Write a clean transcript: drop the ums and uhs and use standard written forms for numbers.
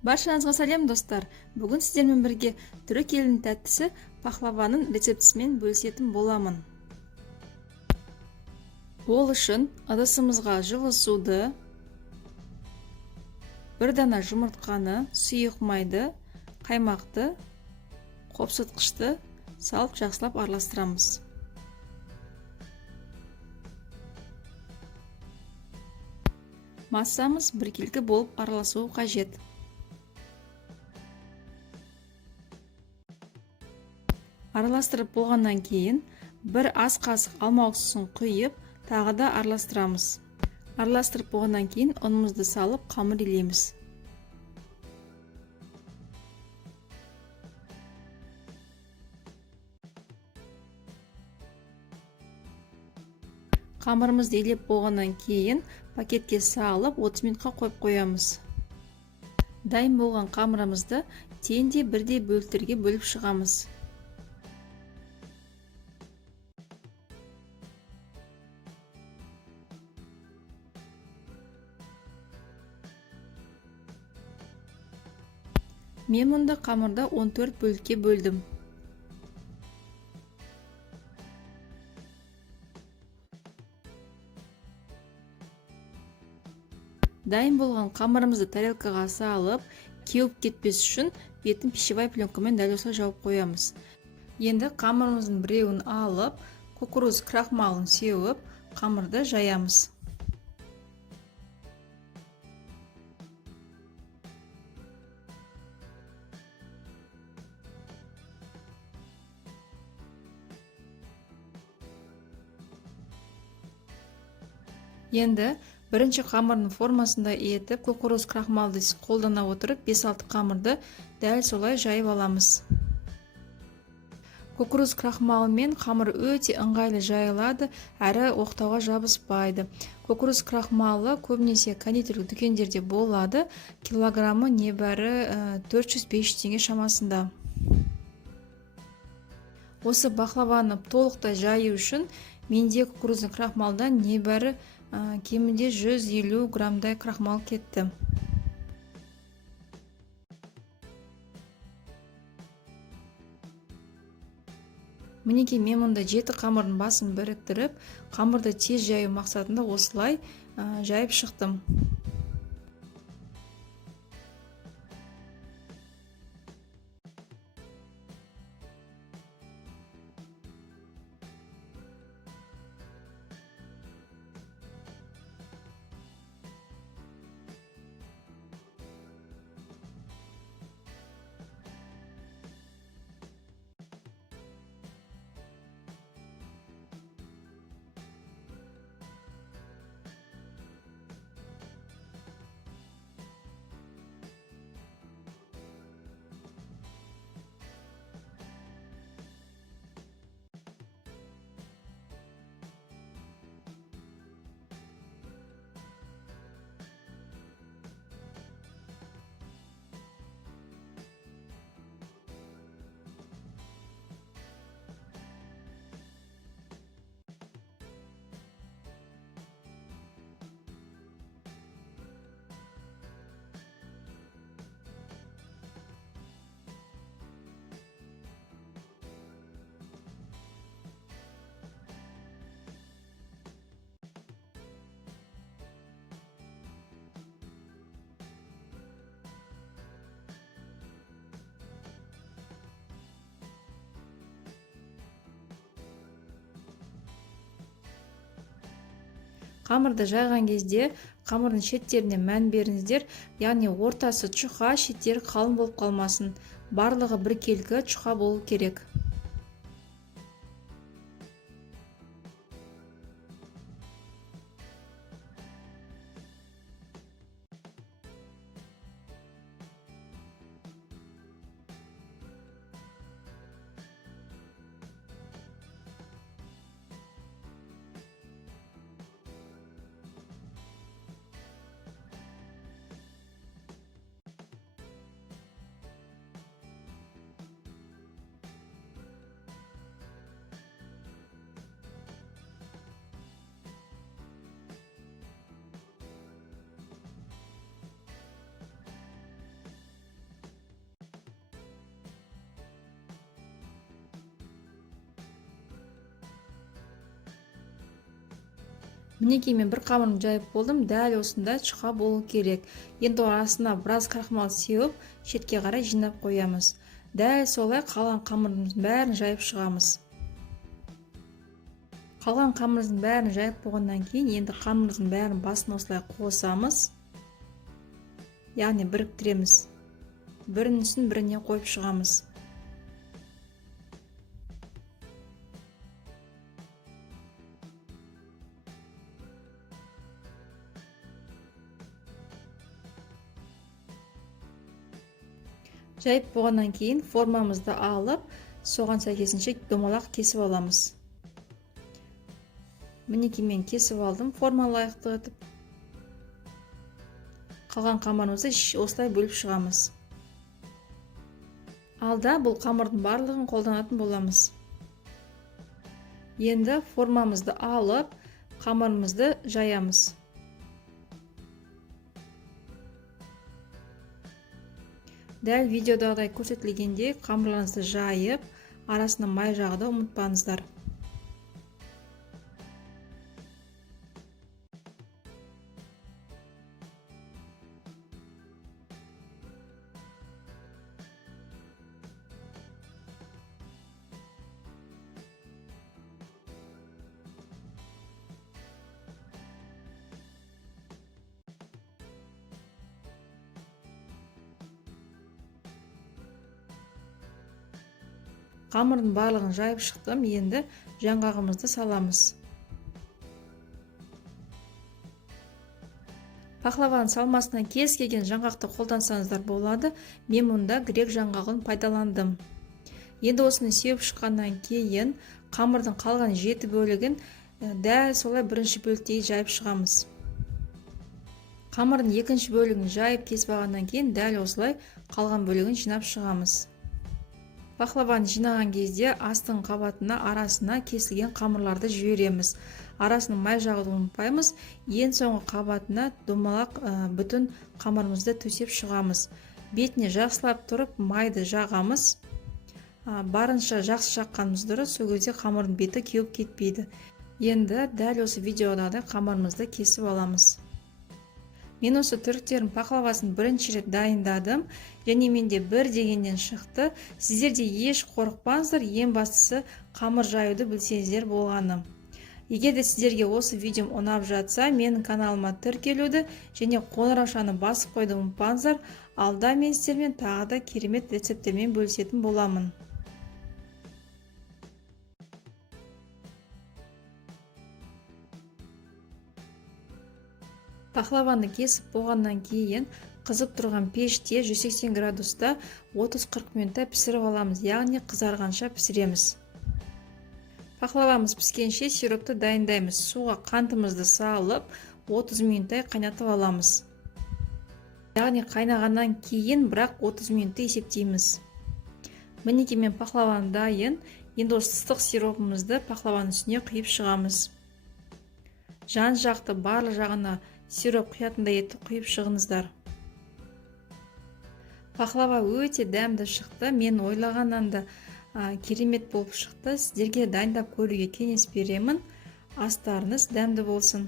Баршаңызға сәлем достар. Бүгін сіздермен бірге түрік елінің тәттісі пахлаваның рецептісімен бөлісетін боламын. Ол үшін ыдысымызға жылы суды, бір дана жұмыртқаны, сұйық майды, қаймақты, қопсытқышты салып жақсылап араластырамыз. Массамыз біркелкі болып араласуы қажет. Араластырып болғаннан кейін бір ас қасық алма ұқсысын құйып, тағы да араластырамыз. Араластырып болғаннан кейін ұнымызды салып қамыр илейміз. Қамырымызды илеп болғаннан кейін пакетке салып 30 минутқа қойып қоямыз. Дайын болған қамырымызды теңдей бірдей бөліктерге бөліп шығамыз. Мен мұнда қамырды 14 бөлікке бөлдім. Дайын болған қамырымызды тарелкаға салып, кеуіп кетпес үшін бетін пищевой пленкамен дәл осылай жауып қоямыз. Енді қамырымыздың біреуін алып, кукуруз крахмалын сеуіп, қамырды жаямыз. Енді бірінші қамырдың формасында етіп, кукуруз крахмалды қолдана отырып, 5-6 қамырды дәл солай жайып аламыз. Кукуруз крахмалымен қамыр өте ыңғайлы жайылады, әрі оқтауға жабыспайды. Кукуруз крахмалы көбінесе кондитерлік дүкендерде болады, килограммы небәрі 400-500 теңге шамасында. Осы бахлаваны толықтай жаю үшін менде кукурузный крахмалдан небәрі кемінде 150 граммдай крахмал кетті. Мінекей мен мұнда 7 қамырдың басын біріктіріп, қамырды тез жаю мақсатында осылай жайып шықтым. Қамырды жайған кезде қамырдың шеттеріне мән беріңіздер, яғни ортасы чұқа, шеттері қалың болып қалмасын. Барлығы біркелкі чұқа болу керек. Мінекей мен бір қамырымды жайып болдым, дәл осындай жұқа болу керек. Енді арасына біраз крахмал сеуіп, шетке қарай жинап қоямыз. Дәл солай қалған қамырымыздың бәрін жайып шығамыз. Қалған қамырымыздың бәрін жайып болғаннан кейін, енді қамырымыздың бәрін басын осылай қосамыз. Яғни біріктіреміз. Бірінің үстін біріне қойып шығамыз. Жайып болғаннан кейін формамызды алып, соған сәйкесінше домалақ кесіп аламыз. Мінекей мен кесіп алдым, форма лайықты етіп. Қалған қамырымызды осылай бөліп шығамыз. Алда бұл қамырдың барлығын қолданатын боламыз. Енді формамызды алып, қамырымызды жаямыз. Дәл видеодағыдай көрсетілгенде қамырларыңызды жайып, арасына май жағуды ұмытпаңыздар. Қамырдың барлығын жайып шықтым, енді жаңғағымызды саламыз. Пахлаваның салмасынан кез келген жаңғақты қолдансаңыздар болады, мен мұнда грек жаңғағын пайдаландым. Енді осыны сеуіп шыққаннан кейін қамырдың қалған жеті бөлігін дәл солай бірінші бөліктегі жайып шығамыз. Қамырдың екінші бөлігін жайып кесіп алғаннан кейін дәл осылай қалған бөлігін жинап шығамыз. Пахлаваны жинаған кезде астың қабатына арасына кесілген қамырларды жібереміз. Арасының май жағуды ұмытпаймыз. Ең соңғы қабатына домалақ бүтін қамырымызды төсеп шығамыз. Бетіне жақсылап тұрып майды жағамыз. Барынша жақсы жаққанымыз дұрыс, сол кезде қамырдың беті кеуіп кетпейді. Енді дәл осы видеодағыдай қамырымызды кесіп аламыз. Мен осы түріктердің пахлавасын бірінші рет дайындадым, және менде бір дегеннен шықты. Сіздер де еш қорықпаңыздар, ең бастысы қамыр жаюды білсеңіздер болғаны. Егер де сіздерге осы видеом ұнап жатса, менің каналыма тіркелуді және қоңыраушаны басып қойды ұмытпаңыздар. Алда мен сіздермен тағы да керемет рецепттермен бөлісетін боламын. Пахлаваны кесіп болғаннан кейін қызып тұрған пеште 180 градуста 30-40 минутта пісіріп аламыз, яғни қызарғанша пісіреміз. Пахлавамыз піскенше сиропты дайындаймыз. Суға қантымызды салып 30 минуттай қайнатып аламыз. Яғни қайнағаннан кейін бірақ 30 минутты есептейміз. Мінекей мен пахлаваны дайын. Енді осы ыстық сиропымызды пахлаваның үстіне құйып шығамыз. Жан жақты барлық жағына сироп құятындай етіп құйып шығыңыздар. Пахлава өте дәмді шықты. Мен ойлағаннан да керемет болып шықты. Сіздерге дайындап көруге кеңес беремін. Астарыңыз дәмді болсын.